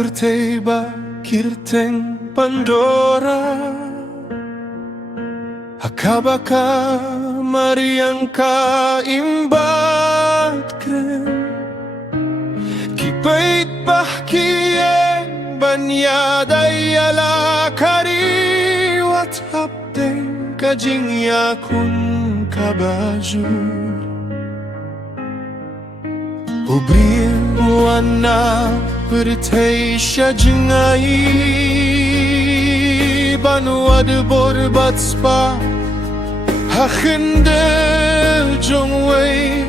berteba kirteng Pandora Hakabaka Mariang ka imbatken Kipait bahkien banyaday ala kariwat hapteng kajing yakun kabajur Ubrir wana bertay siya jingay Banuad borbat spa Hakinde jongway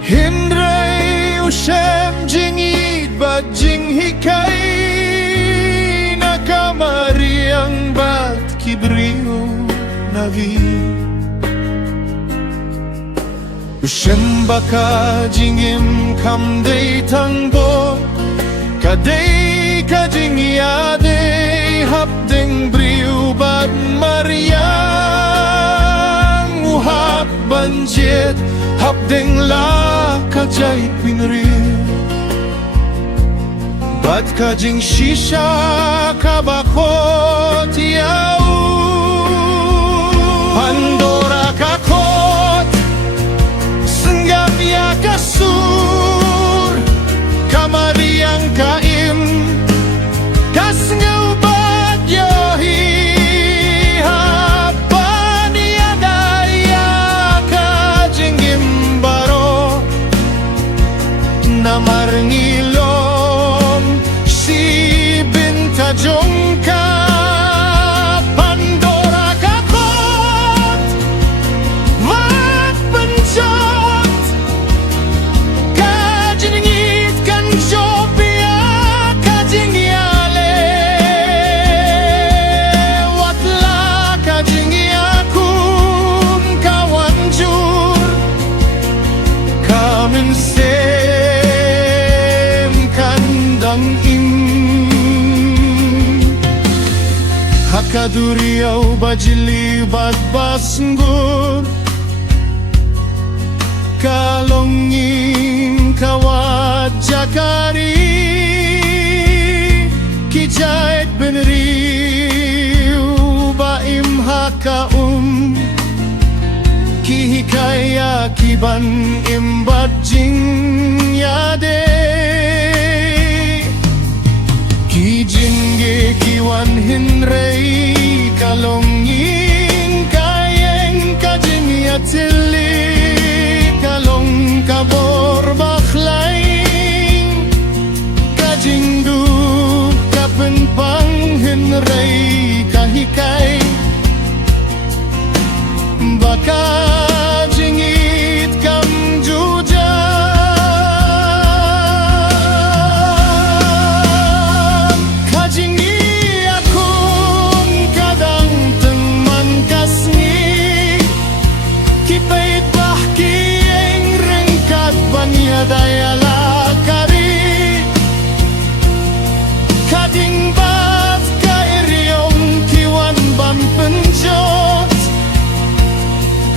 Hindray usem jingid bat jing hikay Nakamariang bat kibriyo navi Usem baka jingim kamday tangbo Kaday kajing yaday hapdeng briu bat mariang Uhap banjit hapdeng la kajay pinril Bat kajing shisha kabakot yau Pandora kakot Senggap ya kasur Kamariang kaim Kasngau bat yahi Hapan yadaya kajinggim baro Namar ngilom si binta jongka Pandora kakot Vat pencot Kajingit kan jopia kajing yale Watla kajing yakum kawanjur Kamin sem kandang im Hakaduriyaw bajili bat basnggur Kalongin kawat jakari Kijait benriu baim hakaum Kihikaya kiban imbat jing yade Kijinge kiwan hinrei Kalongin kayeng kajing yatili Kalong kabor bakhlaing Kajing du kapen panghenrei kahikay Baka jingit kam juja Kajingi akong kadang teman kasni Kipait bahki Banyaday ala kari Kading bat kairyong kiwan ban penjot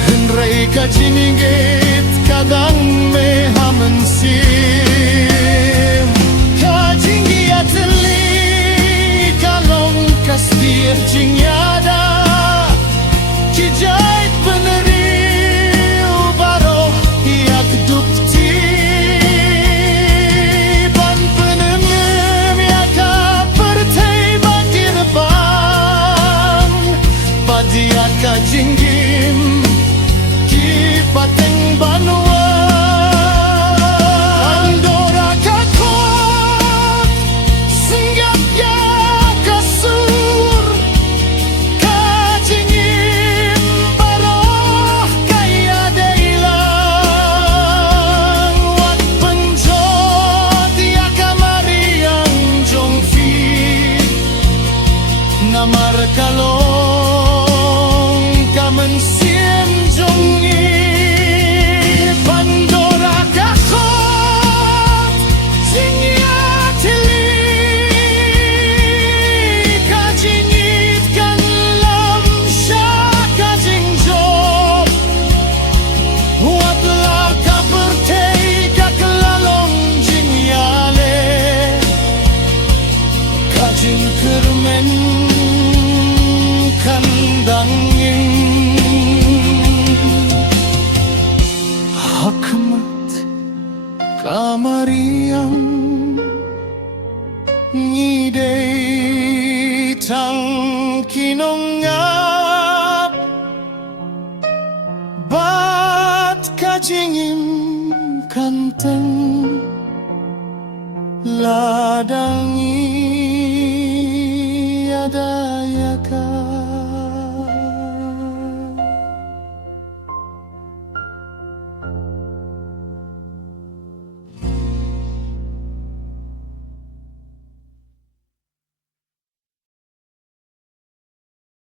Henray kajinigit kadang me hamansim Kajingi ateli kalong kastir jingyada Kijait peneriu baro yak dukti Dia kajinggim kipateng banua Pandora kakot singgap ya kasur Kajinggim baroh kaya dailang Wat penjot ya kamariang jongfi Namar kalong Siem jongi Pandora kakot Singya tili Kajingit kan lam sya kajing job Watla kaperte kaklalong jingyale men kandangin hakmat kamariang ngidei tang kinongap bat kajingim kanteng ladang